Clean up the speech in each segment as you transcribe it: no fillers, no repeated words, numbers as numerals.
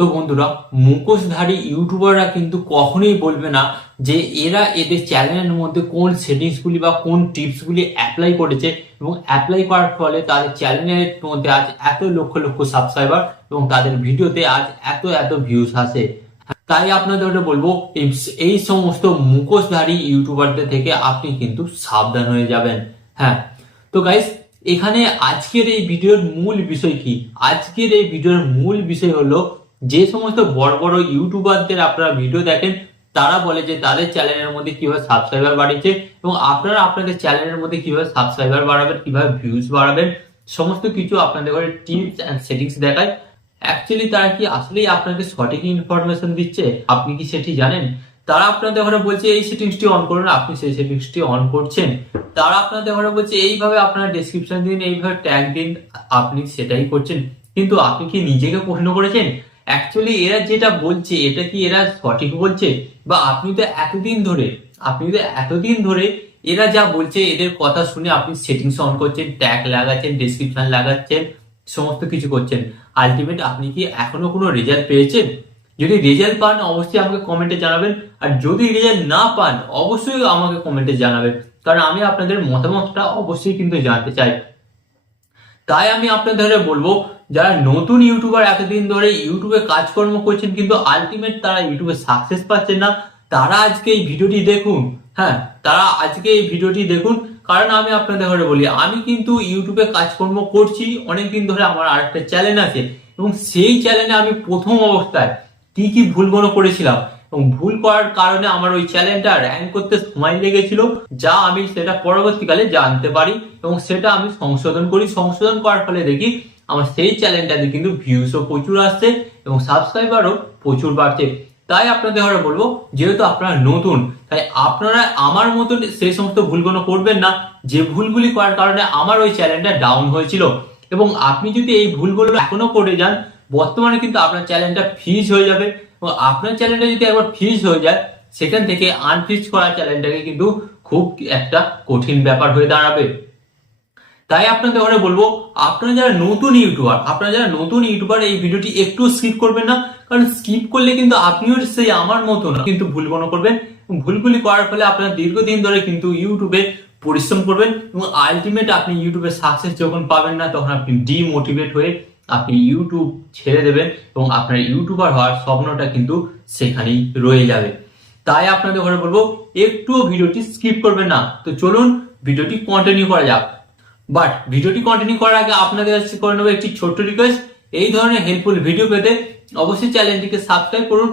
তো বন্ধুরা, মুখোশধারী ইউটিউবাররা কিন্তু কখনোই বলবে না যে এরা এদের চ্যানেলের মধ্যে কোন সেটিংসগুলি বা কোন টিপসগুলি অ্যাপ্লাই করেছে এবং অ্যাপ্লাই করার ফলে তাদের চ্যানেলের মধ্যে আজ এত লক্ষ লক্ষ সাবস্ক্রাইবার এবং তাদের ভিডিওতে আজ এত এত ভিউজ আসে। তাই আপনাদের বলবো এই সমস্ত মুখোশধারী ইউটিউবারদের থেকে আপনি কিন্তু সাবধান হয়ে যাবেন। হ্যাঁ, তো গাইস, এখানে আজকের এই ভিডিওর মূল বিষয় কি? আজকের এই ভিডিওর মূল বিষয় হলো যে সমস্ত বড় বড় ইউটিউবারদের আপনারা ভিডিও দেখেন, তারা বলে যে তাদের চ্যানেলের মধ্যে কিভাবে সাবস্ক্রাইবার বাড়িয়েছে এবং আপনারা আপনাদের চ্যানেলের মধ্যে কিভাবে সাবস্ক্রাইবার বাড়াবেন, কিভাবে ভিউজ বাড়াবেন, সমস্ত কিছু আপনাদের ঘরে টিপস এন্ড সেটিংস দেখায়। অ্যাকচুয়ালি তারা কি আসলেই আপনাকে সঠিক ইনফরমেশন দিচ্ছে? আপনি কি সেটি জানেন? তারা আপনাদের ঘরে বলছে এই সেটিংসটি অন করুন, আপনি সেই সেটিংসটি অন করছেন। তারা আপনাদের ঘরে বলছে এইভাবে আপনারা ডেসক্রিপশন দিন, এইভাবে ট্যাগ দিন, আপনি সেটাই করছেন। কিন্তু আপনি কি নিজেকে প্রশ্ন করেছেন অ্যাকচুয়ালি এরা যেটা বলছে এটা কি এরা সঠিক বলছে? বা আপনি তো এতদিন ধরে এরা যা বলছে এদের কথা শুনে আপনি সেটিংস অন করছেন, ট্যাগ লাগাচ্ছেন, ডেসক্রিপশন লাগাচ্ছেন, সমস্ত কিছু করছেন। আলটিমেট আপনি কি এখনো কোনো রেজাল্ট পেয়েছেন? যদি রেজাল্ট পান অবশ্যই আমাকে কমেন্টে জানাবেন, আর যদি রেজাল্ট না পান অবশ্যই আমাকে কমেন্টে জানাবেন, কারণ আমি আপনাদের মতামতটা অবশ্যই কিন্তু জানতে চাই। তাই আমি আপনাদের বলবো, যারা নতুন ইউটিউবার এতদিন ধরে ইউটিউবে কাজকর্ম করছেন কিন্তু আলটিমেট তারা ইউটিউবে সাকসেস পাচ্ছেন না, তারা আজকে এই ভিডিওটি দেখুন। হ্যাঁ, তারা আজকে এই ভিডিওটি দেখুন, কারণ আমি আপনাদের ঘরে বলি আমি কিন্তু ইউটিউবে কাজকর্ম করছি অনেকদিন ধরে। আমার আরেকটা চ্যানেল আছে এবং সেই চ্যানেলে আমি প্রথম অবস্থায় কি কি ভুলগুলো করেছিলাম এবং ভুল করার কারণে আমার ওই চ্যানেলটা র্যাঙ্ক করতে সময় লেগেছিল, যা আমি সেটা পরবর্তীকালে জানতে পারি এবং সেটা আমি সংশোধন করি। সংশোধন করার ফলে দেখি আমার সেই চ্যানেলটাতে কিন্তু ভিউসও প্রচুর আসছে এবং সাবস্ক্রাইবারও প্রচুর বাড়ছে। তাই আপনাদের ঘরে বলবো, যেহেতু আপনারা নতুন, তাই আপনারা আমার মতন সেই সমস্ত ভুলগুলো করবেন না যে ভুলগুলি করার কারণে আমার ওই চ্যানেলটা ডাউন হয়েছিল। এবং আপনি যদি এই ভুলগুলো এখনো করে যান, বর্তমানে কিন্তু আপনার চ্যানেলটা ফ্রিজ হয়ে যাবে এবং আপনার চ্যানেলটা যদি একবার ফ্রিজ হয়ে যায়, সেখান থেকে আনফ্রিজ করা চ্যানেলটাকে কিন্তু খুব একটা কঠিন ব্যাপার হয়ে দাঁড়াবে। তাই আপনাদের ঘরে বলবো, আপনারা যারা নতুন ইউটিউবার এই ভিডিওটি একটু স্কিপ করবেন না, কারণ স্কিপ করলে কিন্তু আপনিও সেই আমার মতো না কিন্তু ভুলগুলো করবেন। ভুলগুলি করার ফলে আপনারা দীর্ঘদিন ধরে কিন্তু ইউটিউবে পরিশ্রম করবেন এবং আলটিমেট আপনি ইউটিউবে সাকসেস যখন পাবেন না, তখন আপনি ডিমোটিভেট হয়ে আপনি ইউটিউব ছেড়ে দেবেন এবং আপনার ইউটিউবার হওয়ার স্বপ্নটা কিন্তু সেখানেই রয়ে যাবে। তাই আপনাদের ঘরে বলবো, একটুও ভিডিওটি স্কিপ করবেন না। তো চলুন ভিডিওটি কন্টিনিউ করা যাক। বাট ভিডিওটি কন্টিনিউ করার আগে আপনাদের কাছে করে নেবো একটি ছোট্ট রিকোয়েস্ট। এই ধরনের হেল্পফুল ভিডিও পেতে অবশ্যই চ্যানেলটিকে সাবস্ক্রাইব করুন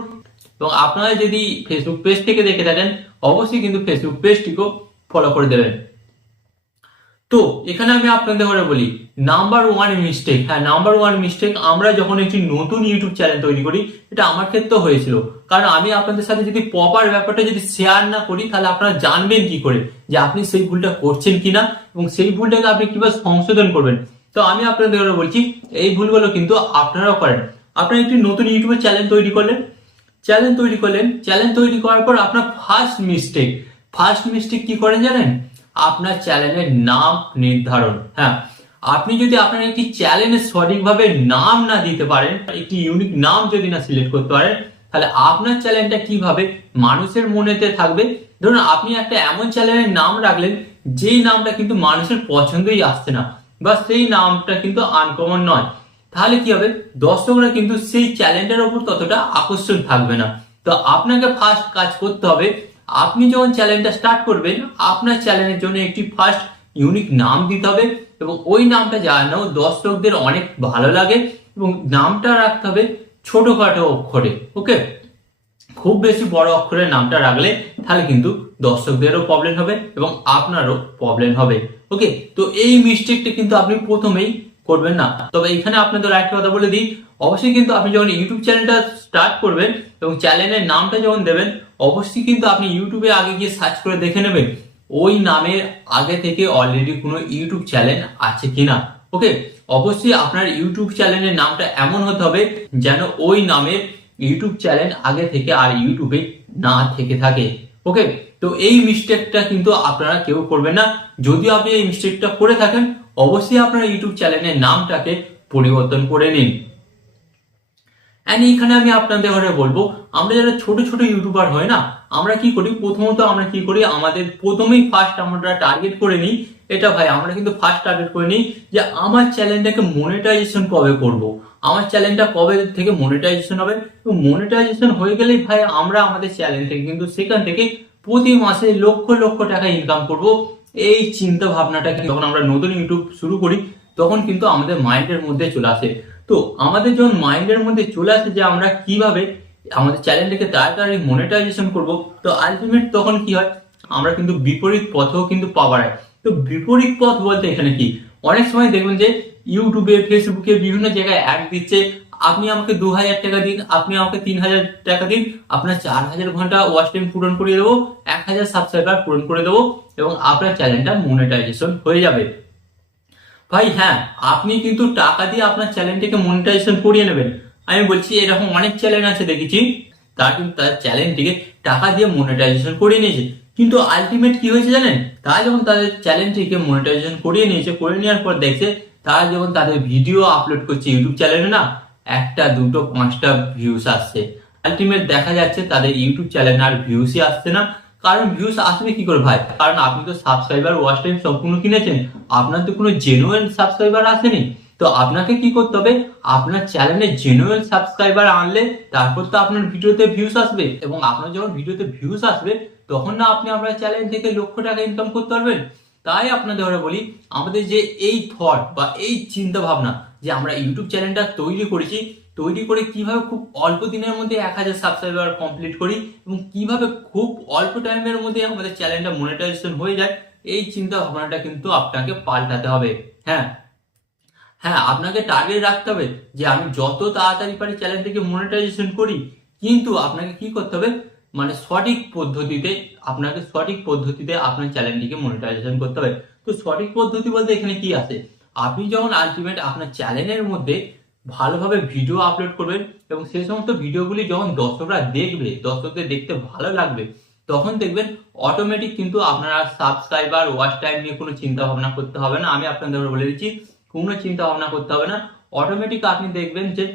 এবং আপনারা যদি ফেসবুক পেজ থেকে দেখে থাকেন অবশ্যই কিন্তু ফেসবুক পেজটিকেও ফলো করে দেবেন। তো এখানে আমি আপনাদের ঘরে বলি নাম্বার ওয়ান মিস্টেক আমরা যখন একটি নতুন ইউটিউব চ্যানেল তৈরি করি, এটা আমার ক্ষেত্রেও হয়েছিল। কারণ আমি আপনাদের সাথে যদি প্রপার ব্যাপারটা যদি শেয়ার না করি, তাহলে আপনারা জানবেন কি করে যে আপনি সেই ভুলটা করছেন কিনা এবং সেই ভুলটাকে আপনি কিভাবে সংশোধন করবেন। তো আমি আপনাদের ঘরে বলছি, এই ভুলগুলো কিন্তু আপনারাও করেন। আপনারা একটি নতুন ইউটিউবের চ্যানেল তৈরি করলেন, চ্যানেল তৈরি করার পর আপনার ফার্স্ট মিস্টেক কি করেন জানেন? আপনার চ্যানেলের নাম নির্ধারণ। হ্যাঁ, আপনি যদি আপনার একটি চ্যানেলের সঠিকভাবে নাম না দিতে পারেন, একটি ইউনিক নাম যদি না সিলেক্ট করতে পারেন, তাহলে আপনার চ্যানেলটা কিভাবে মানুষের মনেতে থাকবে? ধরুন আপনি একটা এমন চ্যানেলের নাম রাখলেন যেই নামটা কিন্তু মানুষের পছন্দই আসছে না, বা সেই নামটা কিন্তু আনকমন নয়, তাহলে কি হবে? দর্শকরা কিন্তু সেই চ্যানেলটার উপর ততটা আকর্ষণ থাকবে না। তো আপনাকে ফার্স্ট কাজ করতে হবে, আপনি যখন চ্যানেলটা স্টার্ট করবেন, আপনার চ্যানেলের জন্য একটি ফার্স্ট ইউনিক নাম দিতে হবে এবং ওই নামটা যেন দর্শকদের অনেক ভালো লাগে এবং নামটা রাখতে হবে ছোটখাটো অক্ষরে। ওকে, খুব বেশি বড় অক্ষরে নামটা রাখলে তাহলে কিন্তু দর্শকদেরও প্রবলেম হবে এবং আপনারও প্রবলেম হবে। ওকে, তো এই মিস্টেকটা কিন্তু আপনি প্রথমেই করবেন না। তবে এখানে আপনাদের একটা কথা বলে দিই, অবশ্যই কিন্তু আপনি যখন ইউটিউব চ্যানেলটা স্টার্ট করবেন এবং চ্যানেলের নামটা যখন দেবেন, অবশ্যই কিন্তু আপনি ইউটিউবে আগে গিয়ে সার্চ করে দেখে নেবেন ওই নামের আগে থেকে অলরেডি কোনো ইউটিউব চ্যানেল আছে কিনা। ওকে, অবশ্যই আপনার ইউটিউব চ্যানেলের নামটা এমন হতে হবে যেন ওই নামের ইউটিউব চ্যানেল আগে থেকে আর ইউটিউবে না থেকে থাকে। ওকে, তো এই মিস্টেকটা কিন্তু আপনারা কেউ করবেন না। যদি আপনি এই মিস্টেকটা করে থাকেন, অবশ্যই আপনার ইউটিউব চ্যানেলের নামটাকে পরিবর্তন করে নিন। অ্যান্ড এখানে আমি আপনাদের ঘরে বলবো, আমরা যারা ছোট ছোট ইউটিউবার হয় না, আমরা কি করি, প্রথমত আমরা কি করি, আমাদের প্রথমেই ফার্স্ট আমরা টার্গেট করে নিই, এটা ভাই আমরা কিন্তু ফার্স্ট টার্গেট করে নিই যে আমার চ্যানেলটাকে মনিটাইজেশন কবে করব, আমার চ্যানেলটা কবে থেকে মনিটাইজেশন হবে, এবং মনিটাইজেশন হয়ে গেলেই ভাই আমরা আমাদের চ্যানেল থেকে কিন্তু সেখান থেকে প্রতি মাসে লক্ষ লক্ষ টাকা ইনকাম করব। এই চিন্তা ভাবনাটাকে যখন আমরা নতুন ইউটিউব শুরু করি তখন কিন্তু আমাদের মাইন্ডের মধ্যে চলে আসে। তো আমাদের যখন মাইন্ডের মধ্যে চলে আসে যে আমরা কিভাবে আমাদের চ্যানেলটাকে তাড়াতাড়ি মনিটাইজেশন করব, তো আলটিমেট তখন কি হয়, আমরা কিন্তু বিপরীত পথেও কিন্তু পা বাড়াই। তো বিপরীত পথ বলতে এখানে কি, অনেক সময় দেখবেন যে ইউটিউবে ফেসবুকে বিভিন্ন জায়গায় অ্যাড দিচ্ছে, আপনি আমাকে 2000 টাকা দিন, আপনি আমাকে 3000 টাকা দিন, আপনার 4000 ঘন্টা ওয়াচ টাইম পূরণ করে দেবো, 1000 সাবস্ক্রাইবার পূরণ করে দেবো, এবং আপনার চ্যানেলটা মনিটাইজেশন হয়ে যাবে। ভাই হ্যাঁ, আপনি কিন্তু টাকা দিয়ে আপনার চ্যানেলটিকে মনিটাইজেশন করিয়ে নেবেন। আমি বলছি এরকম অনেক চ্যানেল আছে দেখেছি, তারা কিন্তু তার চ্যানেলটিকে টাকা দিয়ে মনিটাইজেশন করিয়ে নিয়েছে, কিন্তু আলটিমেট কি হয়েছে জানেন, তারা যখন তাদের চ্যানেলটিকে মনিটাইজেশন করিয়ে নিয়েছে, করে নেওয়ার পর দেখছে তারা যখন তাদের ভিডিও আপলোড করছে ইউটিউব চ্যানেলে না, একটা দুটো পাঁচটা ভিউস আসছে, আলটিমেট দেখা যাচ্ছে তাদের ইউটিউব চ্যানেলে আর ভিউসই আসছে না। কারণ ভিউস আসবে কি করে ভাই, কারণ আপনি তো সাবস্ক্রাইবার ওয়াচ টাইম সম্পূর্ণ কিনেছেন, আপনার তো কোনো জেনুইন সাবস্ক্রাইবার আসেনি। তো আপনাকে কি করতে হবে, আপনার চ্যানেলে জেনুইন সাবস্ক্রাইবার আনলে তারপর তো আপনার ভিডিওতে ভিউস আসবে, এবং আপনার যখন ভিডিওতে ভিউস আসবে তখন না আপনি আপনার চ্যানেল থেকে লক্ষ টাকা ইনকাম করতে পারবেন। তাই আপনাদের ধরে বলি, আমাদের যে এই থট বা এই চিন্তা ভাবনা যে আমরা ইউটিউব চ্যানেলটা তৈরি করেছি, তৈরি করে কিভাবে খুব অল্প দিনের মধ্যে 1000 সাবস্ক্রাইবার কমপ্লিট করি, এবং কিভাবে খুব অল্প টাইমের মধ্যে আমাদের চ্যানেলটা মনিটাইজেশন হয়ে যায়, এই চিন্তা ভাবনাটা কিন্তু আপনাকে পাল্টাতে হবে। হ্যাঁ হ্যাঁ, আপনাকে টার্গেট রাখতে হবে যে আমি যত তাড়াতাড়ি পারি চ্যানেলটিকে মনিটাইজেশন করি, কিন্তু আপনাকে কি করতে হবে, মানে সঠিক পদ্ধতিতে, আপনাকে সঠিক পদ্ধতিতে আপনার চ্যানেলটিকে মনিটাইজেশন করতে হবে। তো সঠিক পদ্ধতি বলতে এখানে কি আছে, আপনি যখন আলটিমেট আপনার চ্যানেলের মধ্যে ভালোভাবে ভিডিও আপলোড করবেন, এবং সেই সমস্ত ভিডিওগুলি যখন দর্শকরা দেখবে, দর্শকদের দেখতে ভালো লাগবে, তখন দেখবেন অটোমেটিক কিন্তু আপনারা সাবস্ক্রাইবার ওয়াচ টাইম নিয়ে কোনো চিন্তা ভাবনা করতে হবে না। আমি আপনাদের বলে দিচ্ছি, কোনো চিন্তা ভাবনা করতে হবে না। অটোমেটিক আপনি দেখবেন যে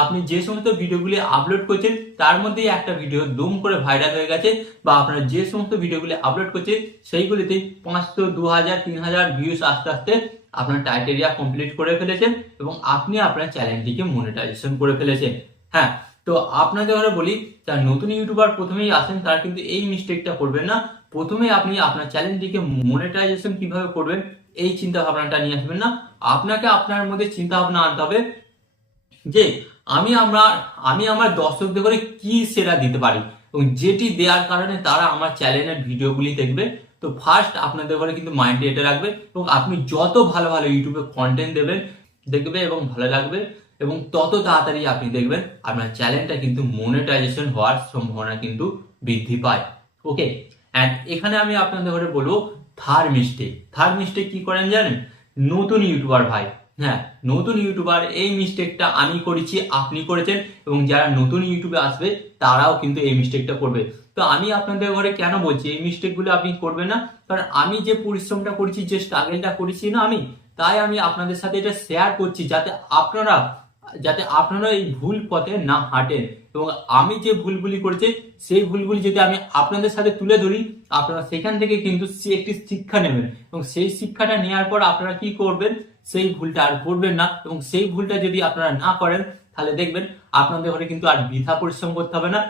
আপনি যে সমস্ত ভিডিওগুলি আপলোড করছেন তার মধ্যেই একটা ভিডিও দুম করে ভাইরাল হয়ে গেছে, বা আপনারা যে সমস্ত ভিডিওগুলি আপলোড করছেন সেইগুলিতে 500, 2000, 3000 ভিউস আস্তে আস্তে আপনার টাইটেরিয়া কমপ্লিট করে ফেলেছেন, এবং আপনি আপনার চ্যানেলটিকে মনিটাইজেশন করে ফেলেছেন। হ্যাঁ, তো আপনাদের ঘরে বলি, যারা নতুন ইউটিউবার প্রথমেই আসেন তারা কিন্তু এই মিস্টেকটা করবেন না। প্রথমে আপনি আপনার চ্যানেলটিকে মনিটাইজেশন কিভাবে করবেন এই চিন্তা ভাবনাটা নিয়ে আসবেন না। আপনাকে আপনার মধ্যে চিন্তা ভাবনা আনতে হবে যে আমি আমার দর্শকদের করে কি সেরা দিতে পারি, এবং যেটি দেওয়ার কারণে তারা আমার চ্যানেলের ভিডিওগুলি দেখবে। তো ফার্স্ট আপনাদের ঘরে কিন্তু মাইন্ডে এটা রাখবে, এবং আপনি যত ভালো ভালো ইউটিউবে কন্টেন্ট দেবেন, দেখবে এবং ভালো লাগবে, এবং তত তাড়াতাড়ি আপনি দেখবেন আপনার চ্যানেলটা কিন্তু মনিটাইজেশন হওয়ার সম্ভাবনা কিন্তু বৃদ্ধি পায়। ওকে, অ্যান্ড এখানে আমি আপনাদের ঘরে বলবো থার্ড মিস্টেক কি করেন জানেন, নতুন ইউটিউবার ভাই, হ্যাঁ নতুন ইউটিউবার, এই মিস্টেকটা আমি করেছি, আপনি করেছেন, এবং যারা নতুন ইউটিউবে আসবে তারাও কিন্তু এই মিস্টেকটা করবে। তো আমি আপনাদের ঘরে কেন বলছি এই মিস্টেকগুলো আপনি করবেন না, কারণ আমি যে পরিশ্রমটা করেছি, যে স্ট্রাগলটা করেছি না আমি, তাই আমি আপনাদের সাথে এটা শেয়ার করছি, যাতে আপনারা এই ভুল পথে না হাঁটেন, এবং আমি যে ভুলগুলি করেছি সেই ভুলগুলি যদি আমি আপনাদের সাথে তুলে ধরি, আপনারা সেখান থেকে কিন্তু একটি শিক্ষা নেবেন, এবং সেই শিক্ষাটা নেওয়ার পর আপনারা কি করবেন, সেই ভুলটা আর করবেন না, এবং সেই ভুলটা যদি আপনারা না করেন তাহলে দেখবেন আপনাদের ঘরে কিন্তু আর বৃথা পরিশ্রম করতে হবে না,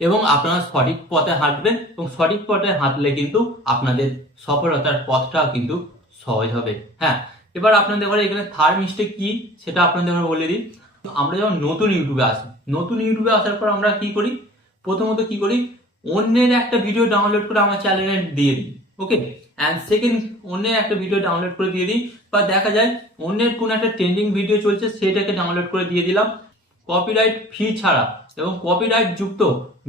এবং আপনারা সঠিক পথে হাঁটবেন, এবং সঠিক পথে হাঁটলে কিন্তু আপনাদের সফলতার পথটাও কিন্তু সহজ হবে। হ্যাঁ, এবার আপনাদের ঘরে এখানে থার্ড মিস্টেক কি সেটা আপনাদের ঘরে বলে দিই। আমরা যখন নতুন ইউটিউবে আসি, নতুন ইউটিউবে আসার পর আমরা কি করি, প্রথমত কি করি, অন্যের একটা ভিডিও ডাউনলোড করে আমার চ্যানেলে দিয়ে দিই। ওকে, অ্যান্ড সেকেন্ড, অন্যের একটা ভিডিও ডাউনলোড করে দিয়ে দিই, বা দেখা যায় অন্যের কোন একটা ট্রেন্ডিং ভিডিও চলছে সেটাকে ডাউনলোড করে দিয়ে দিলাম কপিরাইট ফ্রি ছাড়া, এবং কপিরাইট যুক্ত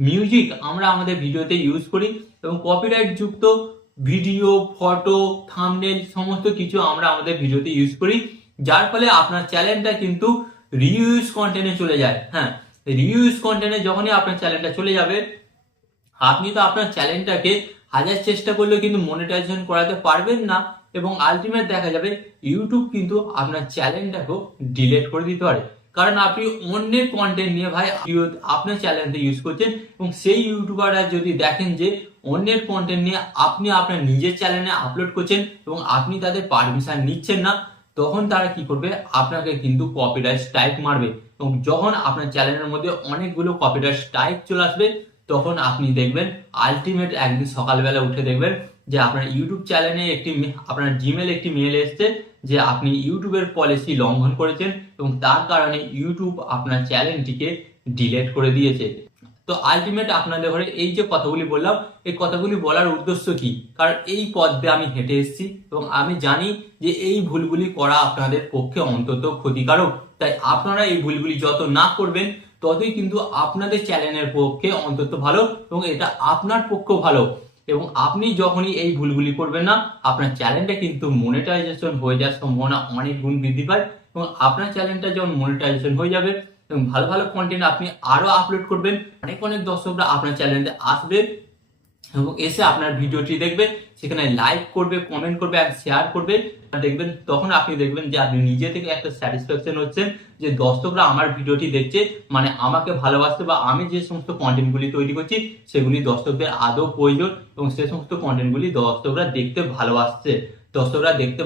মিউজিক আমরা আমাদের ভিডিওতে ইউজ করি, এবং কপিরাইট যুক্ত ভিডিও, ফটো, থাম্বনেল সমস্ত কিছু আমরা আমাদের ভিডিওতে ইউজ করি, যার ফলে আপনার চ্যানেলটা কিন্তু রিউজ কন্টেন্টে চলে যায়। হ্যাঁ, রিউজ কন্টেন্টে যখনই আপনার চ্যানেলটা চলে যাবে, আপনি তো আপনার চ্যানেলটাকে হাজার চেষ্টা করলেও কিন্তু মনিটাইজেশন করাতে পারবেন না, এবং আলটিমেট দেখা যাবে ইউটিউব কিন্তু আপনার চ্যানেলটাকেও ডিলিট করে দিতে পারে। কারণ আপনি অন্যের কন্টেন্ট নিয়ে ভাই আপনার চ্যানেলটা ইউজ করছেন, এবং সেই ইউটিউবাররা যদি দেখেন যে অন্যের কন্টেন্ট নিয়ে আপনি আপনার নিজের চ্যানেলে আপলোড করছেন এবং আপনি তাদের পারমিশন নিচ্ছেন না, তখন তারা কি করবে, আপনাকে কিন্তু কপিরাইট স্ট্রাইক মারবে। এবং যখন আপনার চ্যানেলের মধ্যে অনেকগুলো কপিরাইট স্ট্রাইক চলে আসবে, তখন আপনি দেখবেন আলটিমেট একদিন সকালবেলা উঠে দেখবেন যে আপনার ইউটিউব চ্যানেলে আপনার জিমেল একটি মেল এসছে যে আপনি ইউটিউবের পলিসি লঙ্ঘন করেছেন, এবং তার কারণে ইউটিউব আপনার চ্যানেলটিকে ডিলিট করে দিয়েছে। তো আলটিমেট আপনাদের ঘরে এই যে কথাগুলি বললাম, এই কথাগুলি বলার উদ্দেশ্য কি, কারণ এই পথ দিয়ে আমি হেঁটে এসেছি এবং আমি জানি যে এই ভুলগুলি করা আপনাদের পক্ষে অন্তত ক্ষতিকারক। তাই আপনারা এই ভুলগুলি যত না করবেন, ততই কিন্তু আপনাদের চ্যানেলের পক্ষে অন্তত ভালো, এবং এটা আপনার পক্ষেও ভালো। এবং আপনি যখনই এই ভুলগুলি করবেন না, আপনার চ্যানেলটা কিন্তু মনিটাইজেশন হয়ে যাওয়ার সম্ভাবনা অনেক গুণ বৃদ্ধি পায়। এবং আপনার চ্যানেলটা যখন মনিটাইজেশন হয়ে যাবে এবং ভালো ভালো কন্টেন্ট আপনি আরো আপলোড করবেন, অনেক অনেক দর্শকরা আপনার চ্যানেলে আসবে এবং এসে আপনার ভিডিওটি দেখবে, সেখানে লাইক করবে, কমেন্ট করবে আর শেয়ার করবে। দেখবেন তখন আপনি দেখবেন যে আপনি নিজে থেকে একটা স্যাটিসফ্যাকশন হচ্ছেন যে দর্শকরা আমার ভিডিওটি দেখছে, মানে আমাকে ভালোবাসছে, বা আমি যে সমস্ত কন্টেন্টগুলি তৈরি করছি সেগুলি দর্শকদের আদৌ প্রয়োজন এবং সে সমস্ত কন্টেন্টগুলি দর্শকরা দেখতে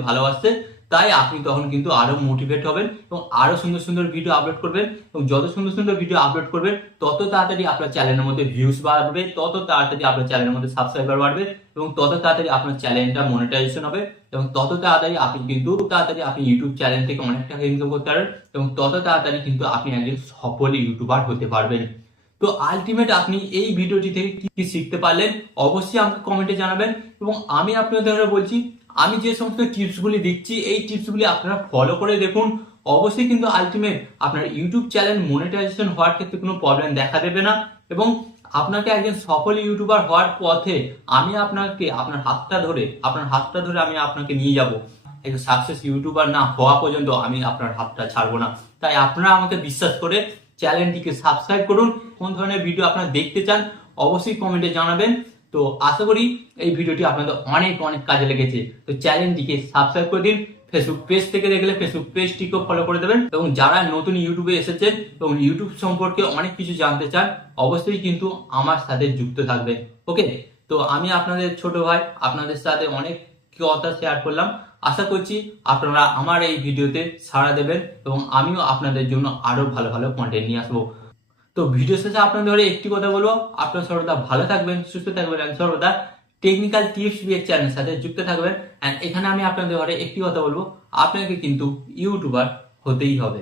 ভালোবাসছে। তাই আপনি তখন কিন্তু আরো মোটিভেট হবেন এবং আরো সুন্দর সুন্দর ভিডিও আপলোড করবেন। এবং যত সুন্দর সুন্দর ভিডিও আপলোড করবেন, তত তাড়াতাড়ি আপনার চ্যানেলের মধ্যে ভিউজ বাড়বে, তত তাড়াতাড়ি আপনার চ্যানেলের মধ্যে সাবস্ক্রাইবার বাড়বে, এবং তত তাড়াতাড়ি আপনার চ্যানেলটা মনিটাইজেশন হবে, এবং তত তাড়াতাড়ি আপনি ইউটিউব চ্যানেল থেকে অনেক টাকা ইনকাম করতে পারবেন, এবং তত তাড়াতাড়ি কিন্তু আপনি একজন সফল ইউটিউবার হতে পারবেন। তো আলটিমেট আপনি এই ভিডিওটি থেকে কি কি শিখতে পারলেন অবশ্যই আমাকে কমেন্টে জানাবেন। এবং আমি আপনাদের বলছি, আমি যে সমস্ত টিপসগুলি দিচ্ছি এই টিপসগুলি আপনারা ফলো করে দেখুন, অবশ্যই কিন্তু আলটিমেট আপনার ইউটিউব চ্যানেল মনিটাইজেশন হওয়ার ক্ষেত্রে কোনো প্রবলেম দেখা দেবে না, এবং আপনাকে একজন সফল ইউটিউবার হওয়ার পথে আমি আপনাকে আপনার হাতটা ধরে আমি আপনাকে নিয়ে যাব। একজন সাকসেস ইউটিউবার না হওয়া পর্যন্ত আমি আপনার হাতটা ছাড়বো না। তাই আপনারা আমাকে বিশ্বাস করে চ্যানেলটিকে সাবস্ক্রাইব করুন। কোন ধরনের ভিডিও আপনারা দেখতে চান অবশ্যই কমেন্টে জানাবেন। তো আশা করি এই ভিডিওটি আপনাদের অনেক অনেক কাজে লেগেছে। তো চ্যানেলটিকে সাবস্ক্রাইব করে দিন। ফেসবুক পেজ থেকে দেখলে ফেসবুক পেজটিকেও ফলো করে দেবেন, এবং যারা নতুন ইউটিউবে এসেছেন এবং ইউটিউব সম্পর্কে অনেক কিছু জানতে চান, অবশ্যই কিন্তু আমার সাথে যুক্ত থাকবেন। ওকে, তো আমি আপনাদের ছোট ভাই, আপনাদের সাথে অনেক কথা শেয়ার করলাম। আশা করছি আপনারা আমার এই ভিডিওতে সাড়া দেবেন এবং আমিও আপনাদের জন্য আরো ভালো ভালো কন্টেন্ট নিয়ে আসবো। তো ভিডিও শেষে আপনাদের একটি কথা বলবো, আপনারা সর্বদা ভালো থাকবেন, সুস্থ থাকবেন, এবং সর্বদা টেকনিক্যাল টিপস বিএর চ্যানেলের সাথে যুক্ত থাকবেন। এন্ড এখানে আমি আপনাদের একটি কথা বলবো, আপনাকে কিন্তু ইউটিউবার হতেই হবে।